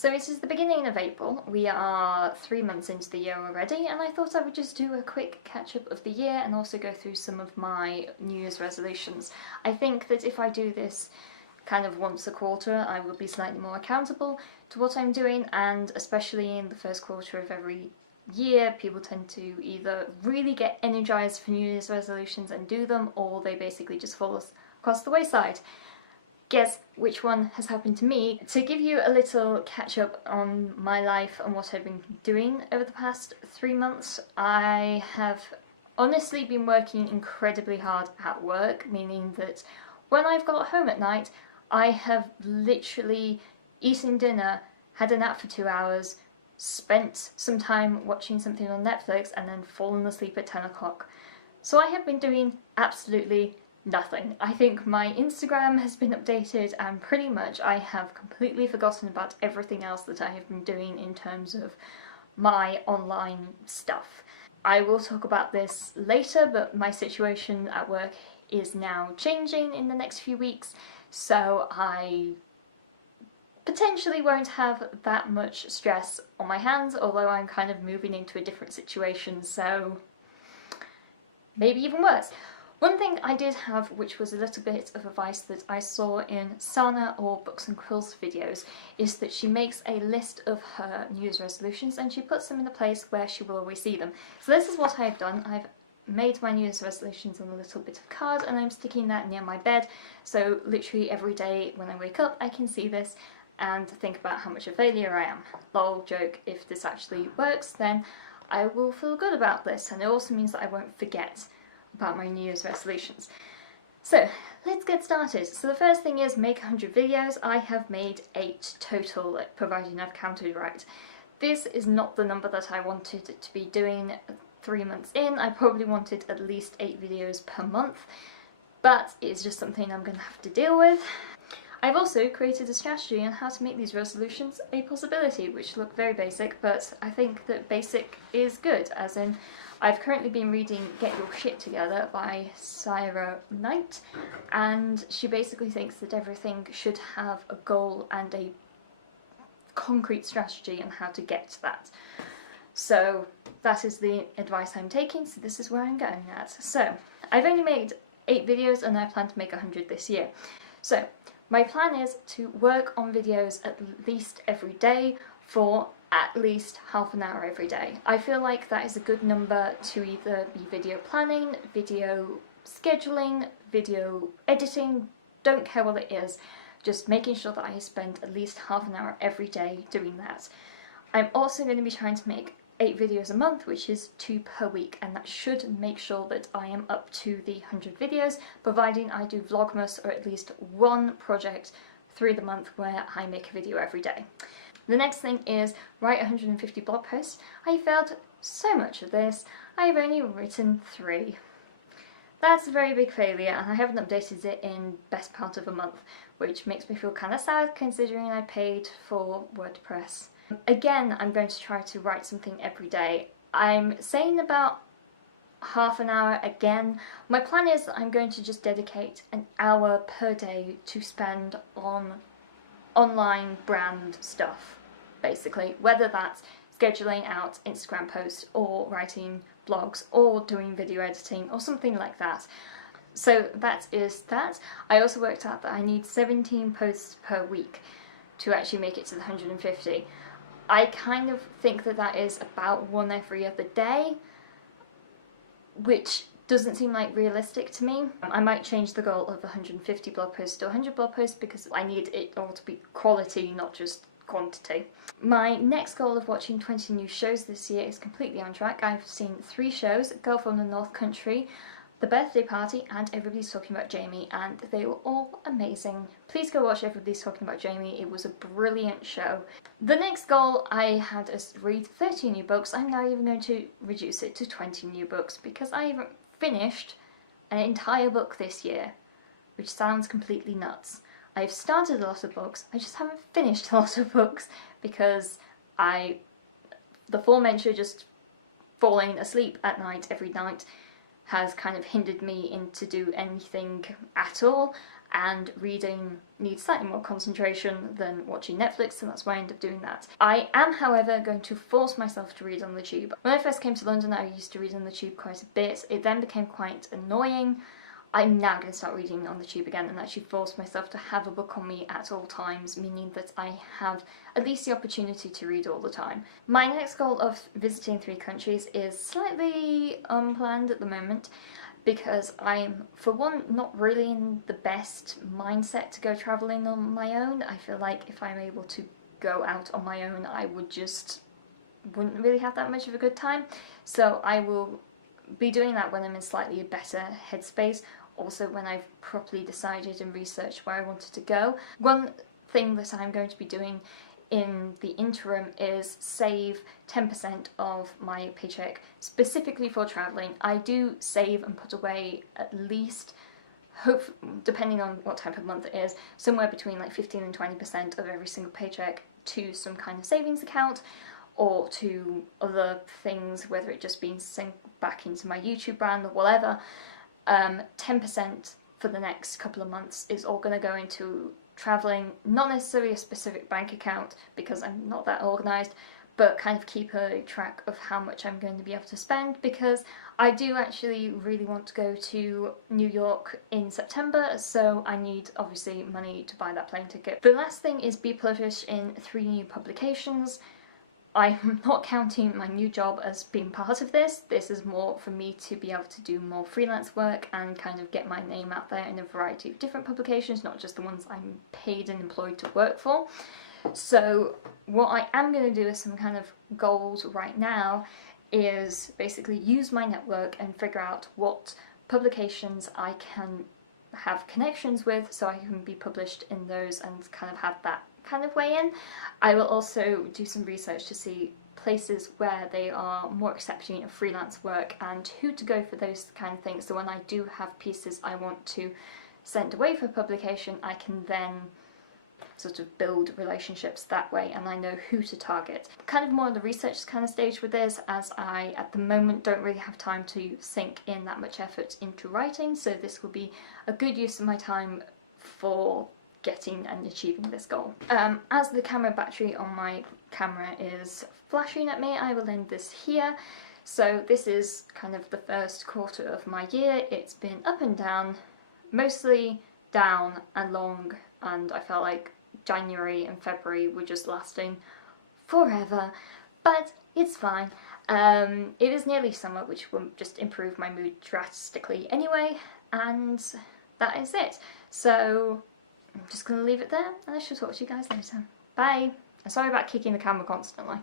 So it is the beginning of April. We are 3 months into the year already, and I thought I would just do a quick catch-up of the year and also go through some of my New Year's resolutions. I think that if I do this kind of once a quarter, I will be slightly more accountable to what I'm doing, and especially in the first quarter of every year, people tend to either really get energized for New Year's resolutions and do them, or they basically just fall across the wayside. Guess which one has happened to me. To give you a little catch up on my life and what I've been doing over the past 3 months, I have honestly been working incredibly hard at work, meaning that when I've got home at night, I have literally eaten dinner, had a nap for 2 hours, spent some time watching something on Netflix, and then fallen asleep at 10 o'clock. So I have been doing absolutely nothing. I think my Instagram has been updated and pretty much I have completely forgotten about everything else that I have been doing in terms of my online stuff. I will talk about this later, but my situation at work is now changing in the next few weeks, so I potentially won't have that much stress on my hands, although I'm kind of moving into a different situation, so maybe even worse. One thing I did have, which was a little bit of advice that I saw in Sana or Books and Quills videos, is that she makes a list of her New Year's resolutions and she puts them in a place where she will always see them. So this is what I've done. I've made my New Year's resolutions on a little bit of card and I'm sticking that near my bed, so literally every day when I wake up I can see this and think about how much a failure I am. Lol, joke, if this actually works then I will feel good about this, and it also means that I won't forget about my New Year's resolutions. So let's get started. So the first thing is make 100 videos. I have made 8 total, providing I've counted right. This is not the number that I wanted to be doing 3 months in. I probably wanted at least 8 videos per month, but it's just something I'm going to have to deal with. I've also created a strategy on how to make these resolutions a possibility, which look very basic, but I think that basic is good, as in I've currently been reading Get Your Shit Together by Sarah Knight, and she basically thinks that everything should have a goal and a concrete strategy on how to get to that. So that is the advice I'm taking, so this is where I'm going at. So I've only made 8 videos and I plan to make 100 this year. So my plan is to work on videos at least every day for at least half an hour every day. I feel like that is a good number to either be video planning, video scheduling, video editing, don't care what it is, just making sure that I spend at least half an hour every day doing that. I'm also going to be trying to make 8 videos a month, which is 2 per week, and that should make sure that I am up to the 100 videos, providing I do Vlogmas or at least one project through the month where I make a video every day. The next thing is write 150 blog posts. I failed so much of this. I've only written 3. That's a very big failure and I haven't updated it in best part of a month, which makes me feel kind of sad considering I paid for WordPress. Again, I'm going to try to write something every day. I'm saying about half an hour again. My plan is that I'm going to just dedicate an hour per day to spend on online brand stuff, basically, whether that's scheduling out Instagram posts or writing blogs or doing video editing or something like that. So that is that. I also worked out that I need 17 posts per week to actually make it to the 150. I kind of think that that is about 1 every other day, which doesn't seem like realistic to me. I might change the goal of 150 blog posts to 100 blog posts because I need it all to be quality, not just quantity. My next goal of watching 20 new shows this year is completely on track. I've seen 3 shows, Girl from the North Country, The Birthday Party, and Everybody's Talking About Jamie, and they were all amazing. Please go watch Everybody's Talking About Jamie, it was a brilliant show. The next goal I had is read 30 new books. I'm now even going to reduce it to 20 new books because I haven't finished an entire book this year, which sounds completely nuts. I've started a lot of books, I just haven't finished a lot of books because the aforementioned just falling asleep at night every night has kind of hindered me into do anything at all, and reading needs slightly more concentration than watching Netflix, and that's why I end up doing that. I am, however, going to force myself to read on the tube. When I first came to London, I used to read on the tube quite a bit. It then became quite annoying. I'm now going to start reading on the tube again and actually force myself to have a book on me at all times, meaning that I have at least the opportunity to read all the time. My next goal of visiting 3 countries is slightly unplanned at the moment, because I'm, for one, not really in the best mindset to go travelling on my own. I feel like if I'm able to go out on my own, I wouldn't really have that much of a good time. So I will be doing that when I'm in slightly better headspace, also when I've properly decided and researched where I wanted to go. One thing that I'm going to be doing in the interim is save 10% of my paycheck specifically for travelling. I do save and put away at least, depending on what type of month it is, somewhere between like 15 and 20% of every single paycheck to some kind of savings account, or to other things, whether it just being sent back into my YouTube brand or whatever. 10% for the next couple of months is all going to go into travelling, not necessarily a specific bank account because I'm not that organised, but kind of keep a track of how much I'm going to be able to spend, because I do actually really want to go to New York in September, so I need obviously money to buy that plane ticket. The last thing is be published in 3 new publications. I'm not counting my new job as being part of this. This is more for me to be able to do more freelance work and kind of get my name out there in a variety of different publications, not just the ones I'm paid and employed to work for. So what I am going to do as some kind of goals right now is basically use my network and figure out what publications I can have connections with so I can be published in those and kind of have that kind of way in. I will also do some research to see places where they are more accepting of freelance work and who to go for those kind of things, so when I do have pieces I want to send away for publication, I can then sort of build relationships that way and I know who to target. Kind of more on the research kind of stage with this, as I at the moment don't really have time to sink in that much effort into writing, so this will be a good use of my time for getting and achieving this goal. As the camera battery on my camera is flashing at me, I will end this here. So this is kind of the first quarter of my year. It's been up and down, mostly down and long, and I felt like January and February were just lasting forever, but it's fine. It is nearly summer, which will just improve my mood drastically anyway, and that is it. So I'm just going to leave it there, and I shall talk to you guys later. Bye! Sorry about kicking the camera constantly.